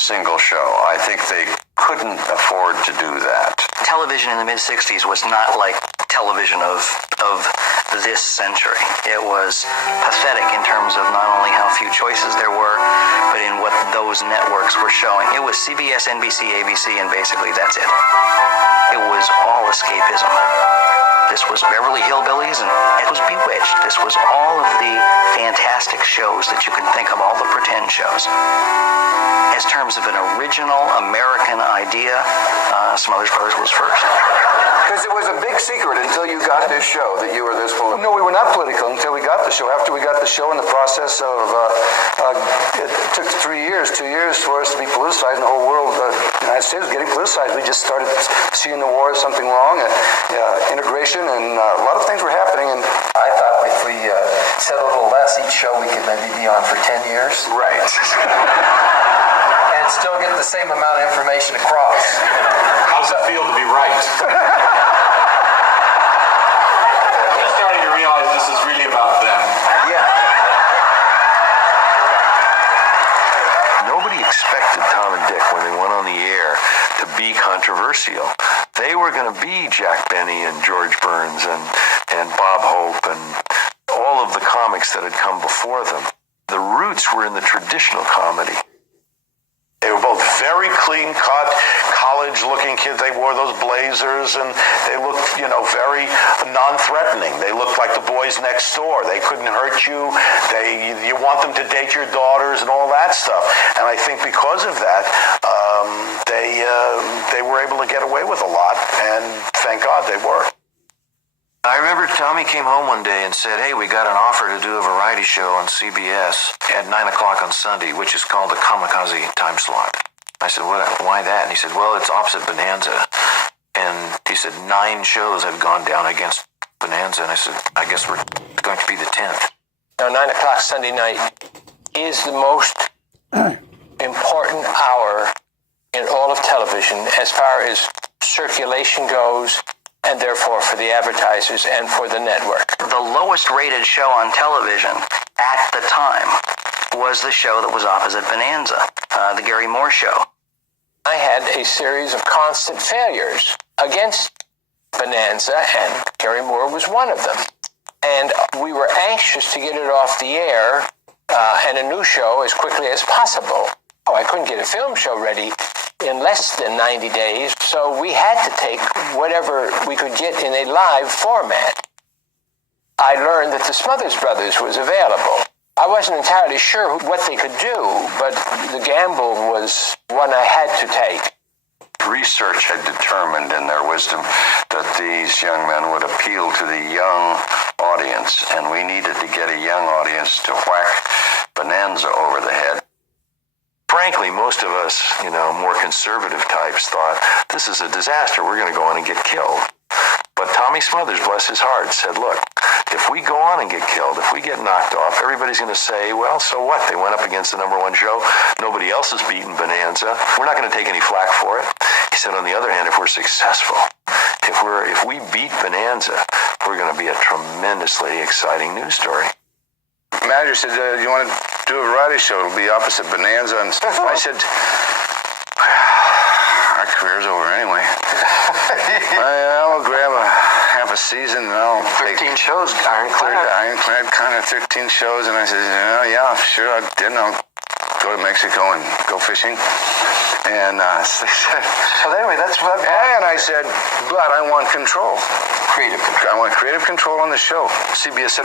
single show. I think they couldn't afford to do that. Television in the mid-'60s was not like television of this century. It was pathetic in terms of not only how few choices there were, but in what those networks were showing. It was CBS, NBC, ABC, and basically that's it. It was all escapism. This was Beverly Hillbillies, and it was Bewitched. This was all of the fantastic shows that you can think of, all the pretend shows. As terms of an original American idea, Smothers Brothers was first. Because it was a big secret until you got this show that you were this political. No, we were not political until we got the show. After we got the show, in the process of, it took 2 years for us to be politicized, and the whole world, the United States was getting politicized. We just started seeing the war as something wrong, and integration, and a lot of things were happening. And I thought if we said a little less each show, we could maybe be on for 10 years. Right. And still get the same amount of information across. How's it feel to be right? I'm starting to realize this is really about them. Yeah. Nobody expected Tom and Dick when they went on the air to be controversial. They were going to be Jack Benny and George Burns and Bob Hope and all of the comics that had come before them. The roots were in the traditional comedy. They were both very clean-cut, college-looking kids. They wore those blazers, and they looked, very non-threatening. They looked like the boys next door. They couldn't hurt you. You want them to date your daughters and all that stuff. And I think because of that, they were able to get away with a lot, and thank God they were. I remember Tommy came home one day and said, "Hey, we got an offer to do a variety show on CBS at 9 o'clock on Sunday, which is called the Kamikaze time slot." I said, "Why that?" And he said, "Well, it's opposite Bonanza." And he said, 9 shows have gone down against Bonanza. And I said, "I guess we're going to be the 10th. Now, 9 o'clock Sunday night is the most important hour in all of television as far as circulation goes, and therefore for the advertisers and for the network. The lowest rated show on television at the time was the show that was opposite Bonanza, the Gary Moore Show. I had a series of constant failures against Bonanza, and Gary Moore was one of them. And we were anxious to get it off the air and a new show as quickly as possible. Oh, I couldn't get a film show ready in less than 90 days, so we had to take whatever we could get in a live format. I learned that the Smothers Brothers was available. I wasn't entirely sure what they could do, but the gamble was one I had to take. Research had determined in their wisdom that these young men would appeal to the young audience, and we needed to get a young audience to whack Bonanza over the head. Frankly, most of us, more conservative types thought, this is a disaster. We're going to go on and get killed. But Tommy Smothers, bless his heart, said, look, if we go on and get killed, if we get knocked off, everybody's going to say, well, so what? They went up against the #1 show. Nobody else has beaten Bonanza. We're not going to take any flack for it. He said, on the other hand, if we're successful, if we beat Bonanza, we're going to be a tremendously exciting news story. Manager said, you want to do a variety show? It'll be opposite Bonanza. And I said, our career's over anyway. I'll grab half a season and I'll 13 shows, ironclad. Ironclad, kind of 13 shows. And I said, yeah, sure, I'll go to Mexico and go fishing. And they said, So anyway, that's what and I said, but I want control. creative control. I want creative control on the show. CBS said,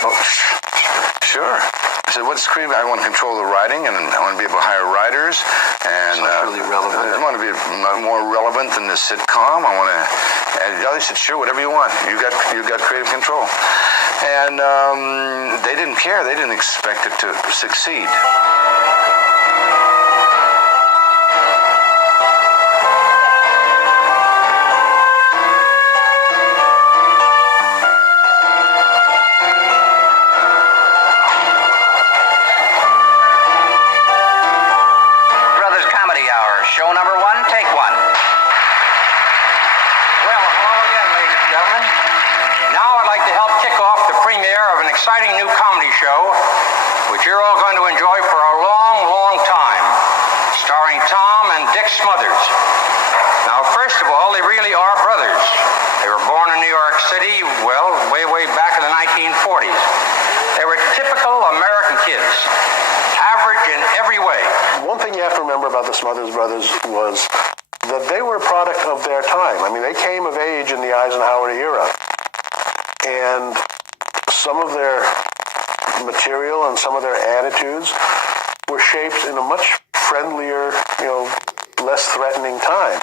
sure. I said, what's creative? I want to control the writing, and I want to be able to hire writers. And Socially relevant. I want to be more relevant than the sitcom. I want to. And they said, sure, whatever you want. You got creative control. And they didn't care. They didn't expect it to succeed. Show number 1, take 1. Well, hello again, ladies and gentlemen. Now I'd like to help kick off the premiere of an exciting new comedy show, which you're all going to enjoy for a long, long time, starring starring Tom and Dick Smothers. Now, first of all, they really are brothers. They were born in New York City, well, way back in the 1940s. They were typical American kids, average in every way. One thing you have to remember about the Smothers Brothers was that they were a product of their time. I mean, they came of age in the Eisenhower era. And some of their material and some of their attitudes were shaped in a much friendlier, less threatening time.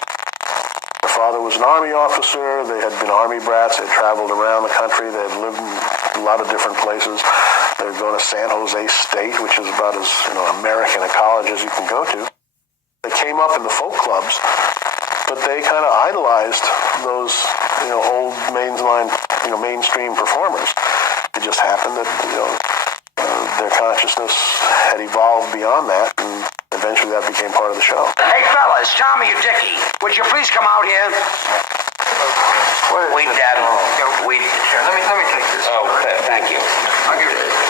Their father was an Army officer. They had been Army brats. They had traveled around the country. They had lived in a lot of different places. They were going to San Jose State, which is about as American a college as you can go to. They came up in the folk clubs, but they kind of idolized those old mainstream performers. It just happened that their consciousness had evolved beyond that, and eventually that became part of the show. Hey, fellas, Tommy or Dickie, would you please come out here? We'd let me take this. Oh, thank you.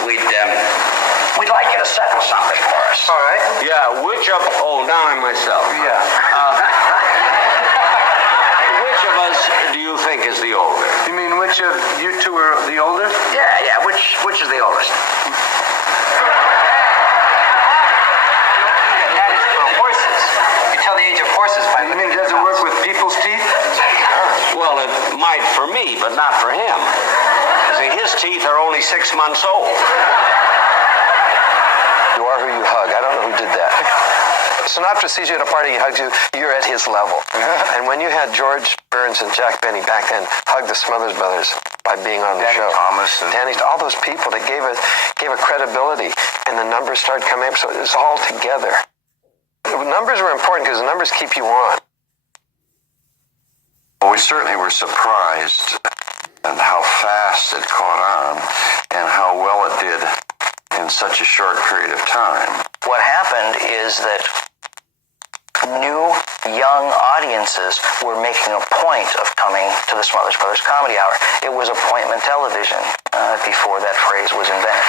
We'd like you to settle something for us. All right. Yeah, which of... Oh, now I'm myself. Yeah. Which of us do you think is the older? You mean which of you two are the oldest? Yeah. Which is the oldest? That is for horses. You tell the age of horses by You mean it doesn't work with people's teeth? Well, it might for me, but not for him. See, his teeth are only 6 months old. You are who you hug. I don't know who did that. Sinatra sees you at a party, he hugs you, you're at his level. And when you had George Burns and Jack Benny back then hug the Smothers Brothers by being on the show. Danny, all those people that gave a credibility, and the numbers started coming up, so it was all together. The numbers were important because the numbers keep you on. Well, we certainly were surprised at how fast it caught on and how well it did in such a short period of time. What happened is that new, young audiences were making a point of coming to the Smothers Brothers Comedy Hour. It was appointment television before that phrase was invented.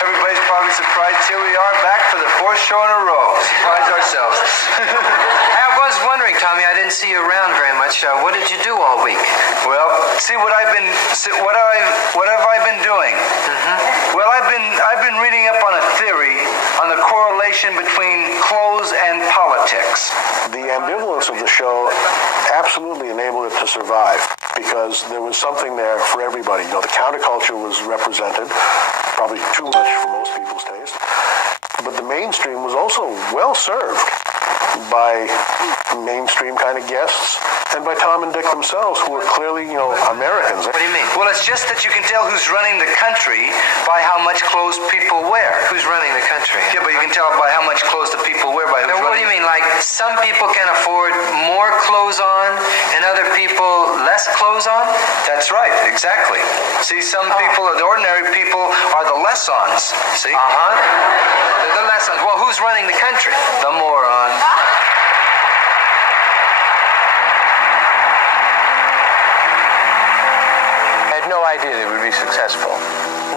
Everybody's probably surprised. Here we are back for the fourth show in a row. Surprise ourselves. I was wondering, Tommy, I didn't see you around very much. What did you do all week? Well, what have I been doing? Well, I've been reading up on a theory on the correlation between clothes and politics. The ambivalence of the show absolutely enabled it to survive because there was something there for everybody. The counterculture was represented, probably too much for most people's taste, but the mainstream was also well served by mainstream kind of guests and by Tom and Dick themselves, who were clearly, Americans. What do you mean? Well, it's just that you can tell who's running the country by how much clothes people wear. Who's running the country? Yeah, but you can tell by how much clothes the people wear by who's Now, what do you mean? Like some people can afford more clothes on and other people less clothes on? That's right, exactly. See, some people, the ordinary people, are the less-ons. See? They're the less. Well, who's running the country? The moron. I had no idea they would be successful.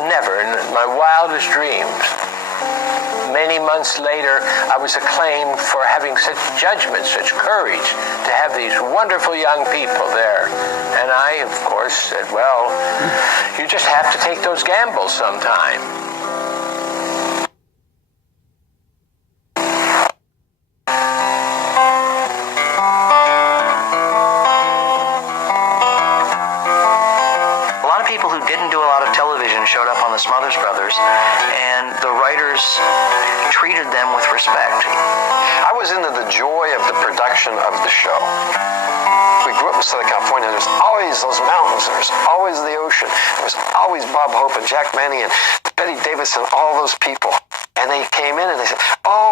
Never in my wildest dreams. Many months later, I was acclaimed for having such judgment, such courage, to have these wonderful young people there. And I, of course, said, well, you just have to take those gambles sometime. Showed up on the Smothers Brothers, and the writers treated them with respect. I was into the joy of the production of the show. We grew up in Southern California. There's always those mountains. There's always the ocean. There was always Bob Hope and Jack Benny and Betty Davis and all those people. And they came in and they said, oh,